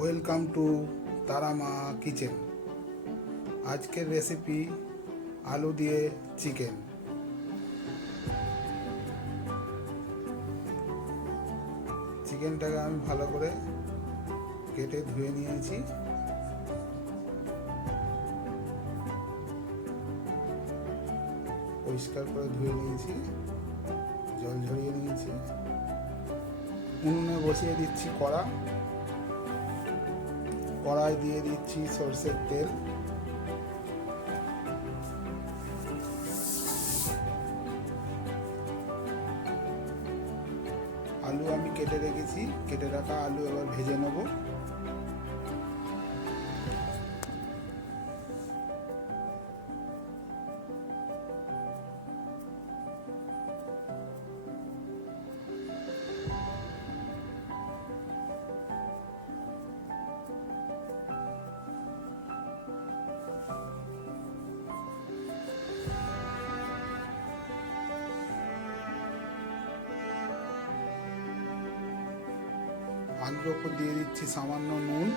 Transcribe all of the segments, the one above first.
Welcome to Tara Maa kitchen. আজকের recipe আলু দিয়ে চিকেন। চিকেনটাকে আমি ভালো করে কেটে ধুয়ে নিয়েছি। পরিষ্কার করে ধুয়ে নিয়েছি, জল ঝরিয়ে নিয়েছি। উনুনে বসিয়ে দিচ্ছি কড়াই দিয়ে দিচ্ছি সরষের তেল। আলু আমি কেটে রেখেছি, কেটে রাখা আলু এবার ভেজে নেব। আলুর ওপর দিয়ে দিচ্ছি সামান্য নুন,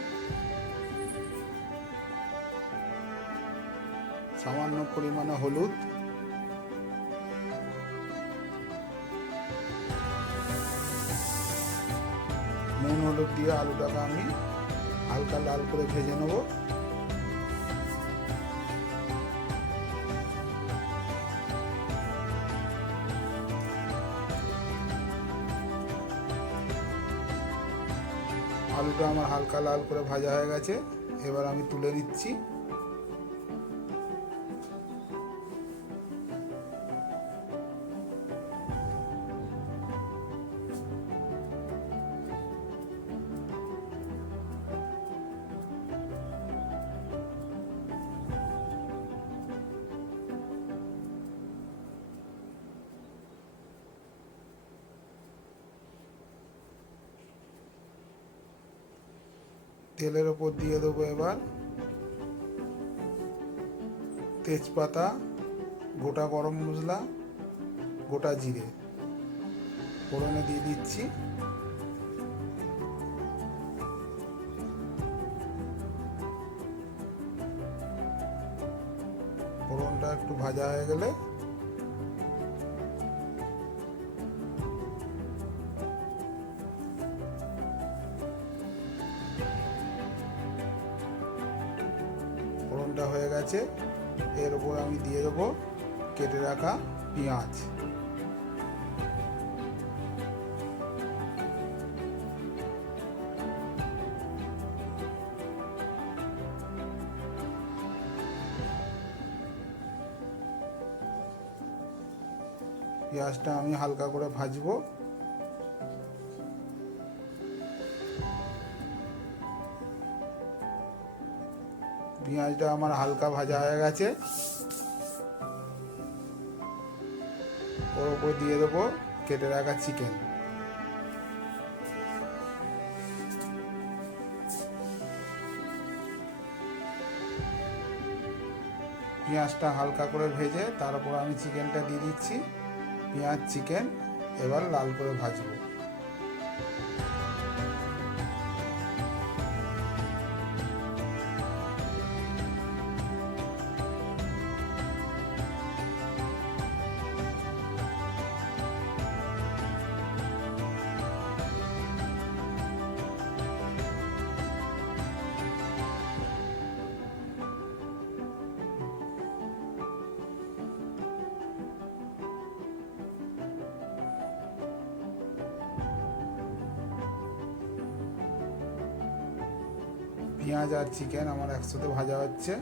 সামান্য পরিমাণে হলুদ, নুন হলুদ দিয়ে আলুটাকে আমি হালকা লাল করে ভেজে নেব। আলুটা আমার হালকা লাল করে ভাজা হয়ে গেছে, এবার আমি তুলে নিচ্ছি। তেলের ওপর দিয়ে দেবো এবার তেজপাতা, গোটা গরম মশলা, গোটা জিরে ফোড়নে দিয়ে দিচ্ছি। ফোড়নটা একটু ভাজা হয়ে গেলে ফোড়নটা হয়ে গেছে, এর উপর আমি দিয়ে দেবো কেটে রাখা পেঁয়াজ। পেঁয়াজটা আমি হালকা করে ভাজবো। পেঁয়াজটা আমার হালকা ভাজা হয়ে গেছে, ওর উপর দিয়ে দেবো কেটে রাখা চিকেন। পেঁয়াজটা হালকা করে ভেজে তারপর আমি চিকেনটা দিয়ে দিচ্ছি। পেঁয়াজ চিকেন এবার লাল করে ভাজবো। পেঁয়াজ আর চিকেন আমার একসাথে ভাজা হচ্ছে।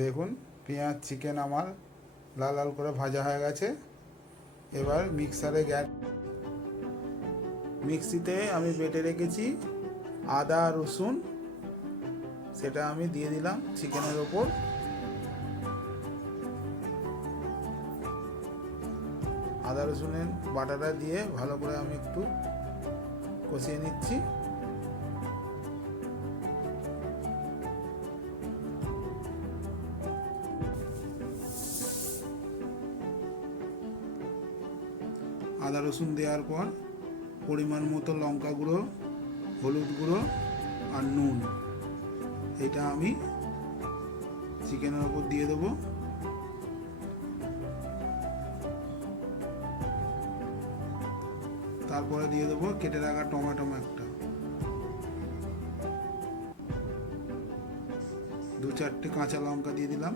দেখুন পেঁয়াজ চিকেন আমার লাল লাল করে ভাজা হয়ে গেছে। এবার মিক্সিতে আমি বেটে রেখেছি আদা রসুন, সেটা আমি দিয়ে দিলাম চিকেনের ওপর। আদা রসুনের বাটাটা দিয়ে ভালো করে আমি একটু কষিয়ে নিচ্ছি। আদা রসুন দেওয়ার পর পরিমাণ মতো লঙ্কা গুঁড়ো, হলুদ গুঁড়ো আর নুন, এটা আমি চিকেনের ওপর দিয়ে দেবো। তারপরে দিয়ে দেবো কেটে রাখা টমেটো একটা, 2-4টে কাঁচা লঙ্কা দিয়ে দিলাম।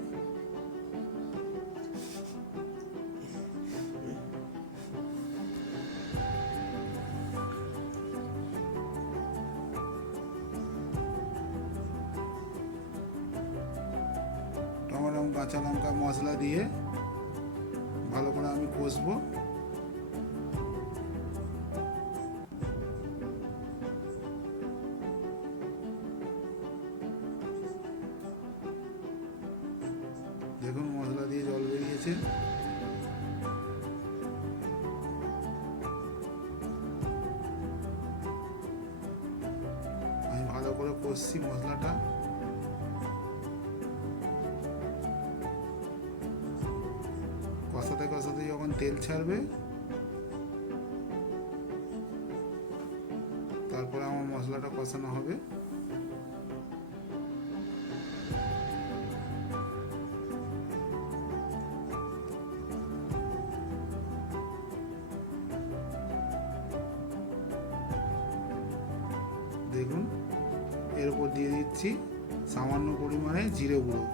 টমেটো কাঁচা লঙ্কা মশলা দিয়ে ভালো করে আমি কষবো। দেখুন মশলা দিয়ে জল বেরিয়েছে। আমি ভালো করে কষছি মশলাটা। কষাতে কষাতে যখন তেল ছাড়বে তারপরে আমার মশলাটা কষানো হবে। দেখুন এর উপর দিয়ে দিচ্ছি সামান্য পরিমাণে জিরে গুঁড়ো।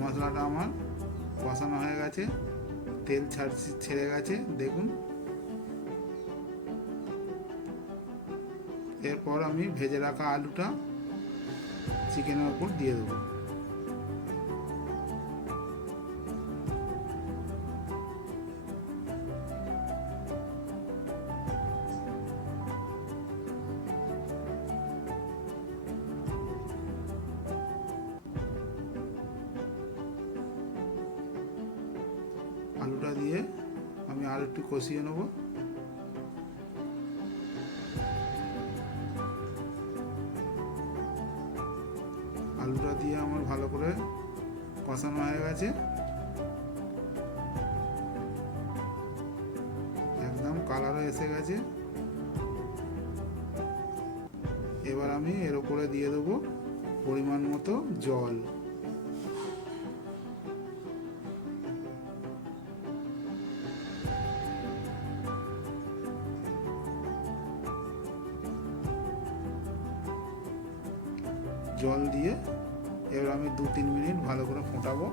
মশলাটা আমার কষানো হয়ে গেছে, তেল ছেড়ে গেছে দেখুন। এরপর আমি ভেজে রাখা আলুটা চিকেনের উপর দিয়ে দেবো। আলুটা দিয়ে আমি আর একটু কষিয়ে নেব। আলুটা দিয়ে আমার ভালো করে কষানো হয়ে গেছে, একদম কালারও এসে গেছে। এবার আমি এর উপরে দিয়ে দেবো পরিমাণ মতো জল। জল দিয়ে এবার আমি 2-3 মিনিট ভালো করে ফোটাবো।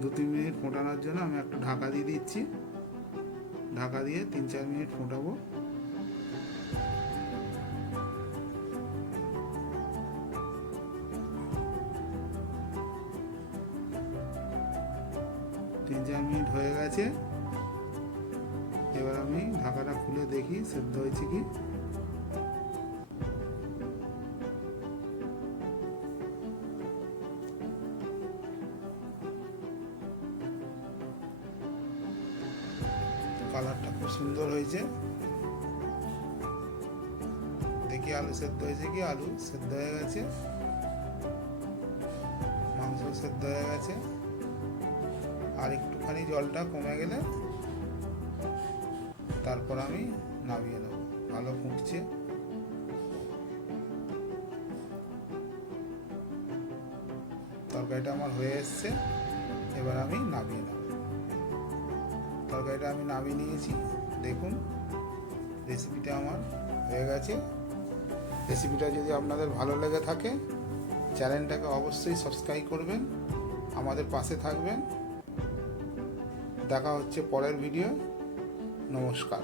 2-3 মিনিট ফোটানোর জন্য আমি একটা ঢাকা দিয়ে দিচ্ছি। ঢাকা দিয়ে 3-4 মিনিট ফোটাবো। তিন চার মিনিট হয়ে গেছে। এবার আমি ঢাকাটা খুলে দেখি সেদ্ধ হয়েছে কি। কালারটা খুব সুন্দর হয়েছে। দেখি আলু সেদ্ধ হয়েছে কি। আলু সেদ্ধ হয়ে গেছে, মাংস সেদ্ধ হয়ে গেছে। আর একটুখানি জলটা কমে গেলে তারপর আমি নামিয়ে নেব। ভালো ফুটছে। তরকারিটা আমার হয়ে এসছে, এবার আমি নামিয়ে নেব। তরকারিটা আমি নামিয়ে নিয়েছি। দেখুন রেসিপিটা আমার হয়ে গেছে। রেসিপিটা যদি আপনাদের ভালো লেগে থাকে চ্যানেলটাকে অবশ্যই সাবস্ক্রাইব করবেন, আমাদের পাশে থাকবেন। দেখা হচ্ছে পরের ভিডিও। নমস্কার।